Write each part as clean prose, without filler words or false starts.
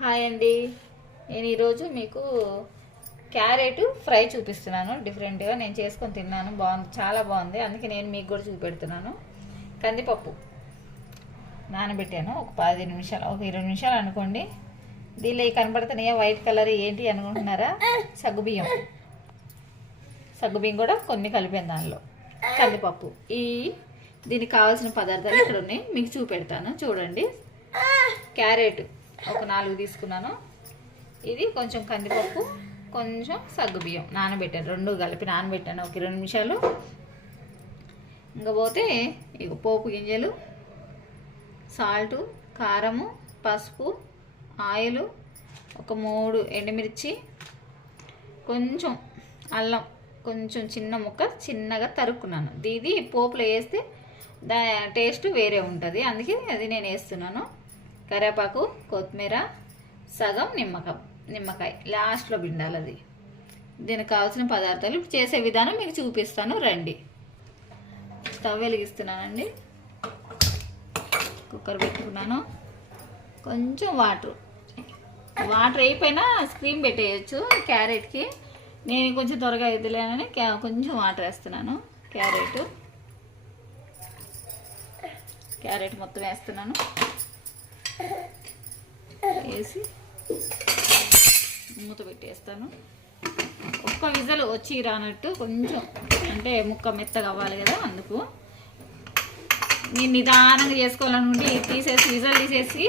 Hi అండి. నేను ఈరోజు మీకు క్యారెట్ ఫ్రై చూపిస్తున్నాను. డిఫరెంట్గా నేను చేసుకొని తిన్నాను, బాగుంది, చాలా బాగుంది. అందుకే నేను మీకు కూడా చూపెడుతున్నాను. కందిపప్పు నానబెట్టాను ఒక 10 నిమిషాలు, ఒక 20 నిమిషాలు అనుకోండి. దీనిలో కనపడుతున్నాయా వైట్ కలర్, ఏంటి అనుకుంటున్నారా? సగ్గుబియ్యం కూడా కొన్ని కలిపాను దానిలో. కందిపప్పు, దీనికి కావాల్సిన పదార్థాలు ఇక్కడ ఉన్నాయి, మీకు చూపెడతాను చూడండి. క్యారెట్ ఒక 4 తీసుకున్నాను. ఇది కొంచెం కందిపప్పు, కొంచెం సగ్గుబియ్యం నానబెట్టాను, 2 కలిపి నానబెట్టాను ఒక 20 నిమిషాలు. ఇంకా పోతే ఇక పోపు గింజలు, సాల్టు, కారము, పసుపు, ఆయిల్, ఒక 3 ఎండుమిర్చి, కొంచెం అల్లం, కొంచెం చిన్న ముక్క చిన్నగా తరుక్కున్నాను. ఇది పోపులో వేస్తే టేస్ట్ వేరే ఉంటుంది, అందుకే అది నేను వేస్తున్నాను. కరివేపాకు, కొత్తిమీర, సగం నిమ్మకాయ లాస్ట్లో పిండాలి అది. దీనికి కావాల్సిన పదార్థాలు ఇప్పుడు చేసే విధానం మీకు చూపిస్తాను రండి. స్టవ్ వెలిగిస్తున్నానండి, కుక్కర్ పెట్టుకున్నాను. కొంచెం వాటర్ అయిపోయినా స్క్రీన్ పెట్టేయచ్చు క్యారెట్కి. నేను కొంచెం త్వరగా అవుతులేనని కొంచెం వాటర్ వేస్తున్నాను. క్యారెట్ మొత్తం వేస్తున్నాను. వేసి మూత పెట్టేస్తాను. ఒక్క విజల్ వచ్చి రానట్టు, కొంచెం అంటే ముక్క మెత్తగా అవ్వాలి కదా, అందుకు నేను నిదానంగా చేసుకోవాలనుకుంటే తీసేసి విజల్ తీసేసి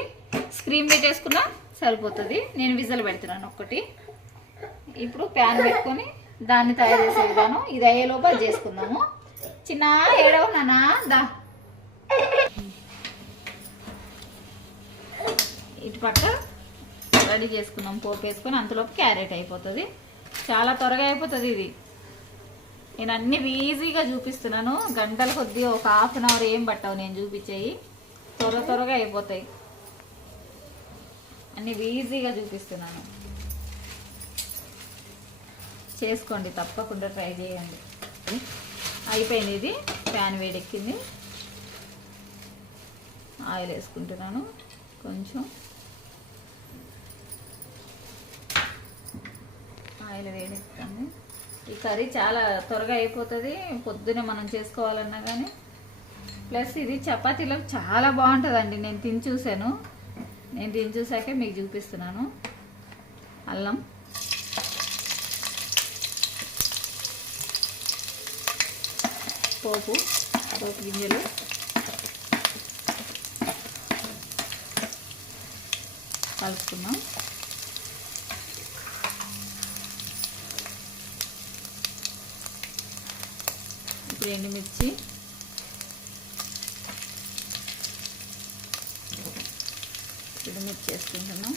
స్క్రీన్ పెట్టేసుకున్నా సరిపోతుంది. నేను విజల్ పెడుతున్నాను ఒక్కటి. ఇప్పుడు ప్యాన్ పెట్టుకొని దాన్ని తయారు చేసే విధానం ఇది అయ్యేలోపు అది చేసుకుందాము. చిన్న ఏడవ నానా దా, ఇటు పక్క రెడీ చేసుకున్నాం. పోపు వేసుకొని అంతలోపు క్యారెట్ అయిపోతుంది. చాలా త్వరగా అయిపోతుంది ఇది. నేను అన్ని ఈజీగా చూపిస్తున్నాను. గంటల కొద్దీ ఒక ½ అన్ అవర్ ఏం పట్టవు నేను చూపించేవి, త్వరగా అయిపోతాయి. అన్ని ఈజీగా చూపిస్తున్నాను, చేసుకోండి, తప్పకుండా ట్రై చేయండి. అయిపోయింది. ఇది ప్యాన్ వేడెక్కింది. ఆయిల్ వేసుకుంటున్నాను కొంచెం. ఆయిల్ వేడెక్కుతుంది. ఈ కర్రీ చాలా త్వరగా అయిపోతుంది, పొద్దునే మనం చేసుకోవాలన్నా కానీ. ప్లస్ ఇది చపాతీలకు చాలా బాగుంటుందండి. నేను తిని చూసాకే మీకు చూపిస్తున్నాను. అల్లం, పోపు గింజలు, కలుపుకున్నాం. ఇప్పుడు ఎండుమిర్చి, వేసుకుంటున్నాం.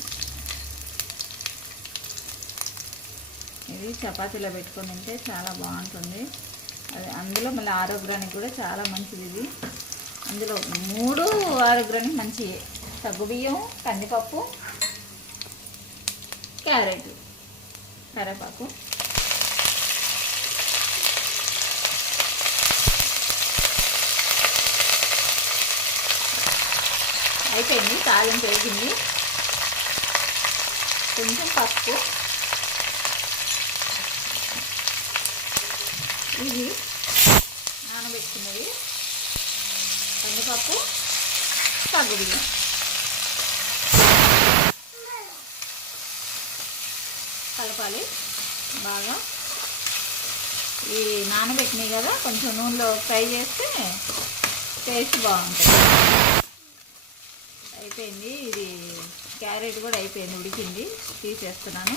ఇది చపాతీలో పెట్టుకొని తింటే చాలా బాగుంటుంది. అది అందులో మళ్ళీ ఆరోగ్యానికి కూడా చాలా మంచిది. ఇది అందులో 3 ఆరోగ్యానికి మంచివి: సగ్గుబియ్యం, కందిపప్పు, క్యారెట్, కరివేపాకు. అయిపోయింది, తాలింపు వేగింది. కొంచెం పసుపు, ఇది నానబెట్టుకున్నది కందిపప్పు, సగ్గుబియ్యం. కలపాలి బాగా. ఈ నానబెట్టినాయి కదా, కొంచెం నూనెలో ఫ్రై చేస్తే టేస్ట్ బాగుంటుంది. అయిపోయింది. ఇది క్యారెట్ కూడా అయిపోయింది, ఉడికింది. తీసేస్తున్నాను.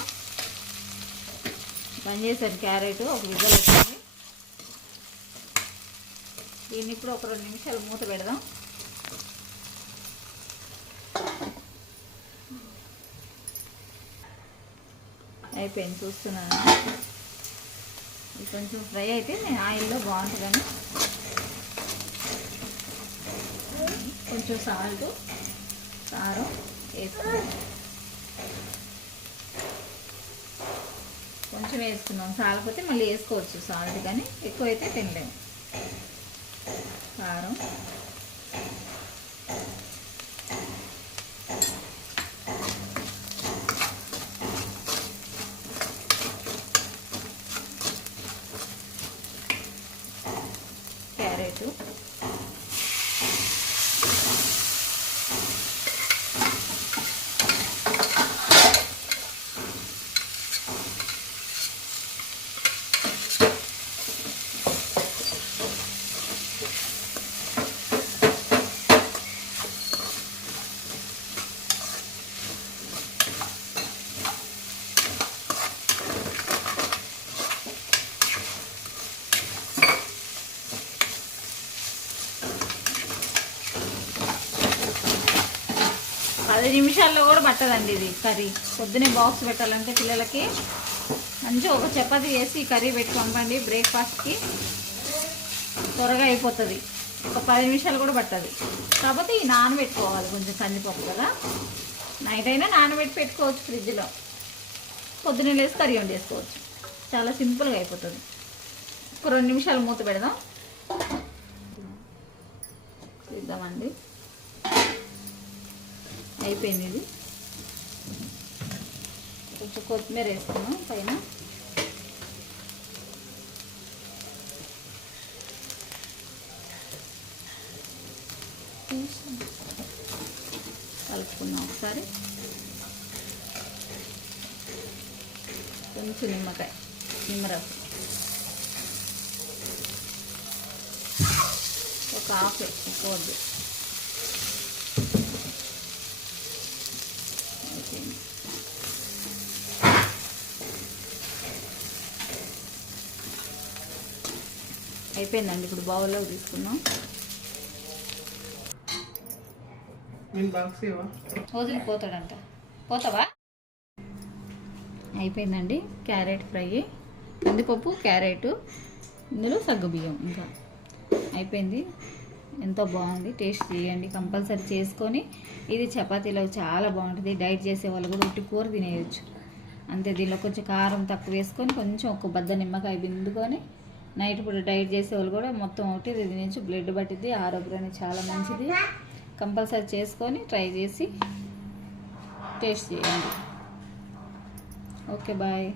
బంద్ చేశాను. క్యారెట్ ఒక విజల్ వచ్చింది. దీన్ని ఇప్పుడు ఒక 2 నిమిషాలు మూత పెడదాం. అయిపోయింది, చూస్తున్నాను. ఇది కొంచెం ఫ్రై అయితే నేను ఆయిల్లో బాగుంటుందని కొంచెం సాల్ట్, కారం వేసుకున్నాం. కొంచెం వేసుకున్నాం, చాలకపోతే మళ్ళీ వేసుకోవచ్చు సాల్ట్, కానీ ఎక్కువైతే తినలేము. కారం, 10 నిమిషాల్లో కూడా పట్టదండి ఇది కర్రీ. పొద్దునే బాక్స్ పెట్టాలంటే పిల్లలకి మంచిగా ఒక చపాతీ చేసి ఈ కర్రీ పెట్టి పంపండి బ్రేక్ఫాస్ట్కి. త్వరగా అయిపోతుంది, ఒక 10 నిమిషాలు కూడా పట్టదు. కాకపోతే ఈ నానబెట్టుకోవాలి కొంచెం కందిపప్పు కదా. నైట్ అయినా నానబెట్టి పెట్టుకోవచ్చు ఫ్రిడ్జ్లో, పొద్దున్నే లేసి కర్రీ వండేసుకోవచ్చు. చాలా సింపుల్గా అయిపోతుంది. ఒక 2 నిమిషాలు మూత పెడదాం, ఇద్దామండి. అయిపోయింది ఇది. కొంచెం కొత్తిమీర వేసుకున్నాం పైన. కలుపుకున్నాం ఒకసారి. కొంచెం నిమ్మరసం ఒక హాఫ్, ఎక్కువ వద్దు. అయిపోయిందండి. ఇప్పుడు బౌల్లో తీసుకుందాం. వదిలి పోతాడంట, పోతావా? అయిపోయిందండి క్యారెట్ ఫ్రై, కందిపప్పు, క్యారెట్, ఇందులో సగ్గుబియ్యం. ఇంకా అయిపోయింది. ఎంతో బాగుంది. టేస్ట్ చేయండి కంపల్సరీ చేసుకొని. ఇది చపాతీలో చాలా బాగుంటుంది. డైట్ చేసే వాళ్ళు కూడా ఉట్టి కూర తినేయచ్చు అంతే. దీనిలో కొంచెం కారం తక్కువ వేసుకొని కొంచెం ఒక బద్ద నిమ్మకాయ పిండుకొని నైట్ పూట డైట్ చేసే వాళ్ళు కూడా మొత్తం ఒకటి తినేయచ్చు. బ్లడ్ పట్టింది, ఆరోగ్యానికి చాలా మంచిది. కంపల్సరీ చేసుకొని ట్రై చేసి టేస్ట్ చేయండి. Okay, bye.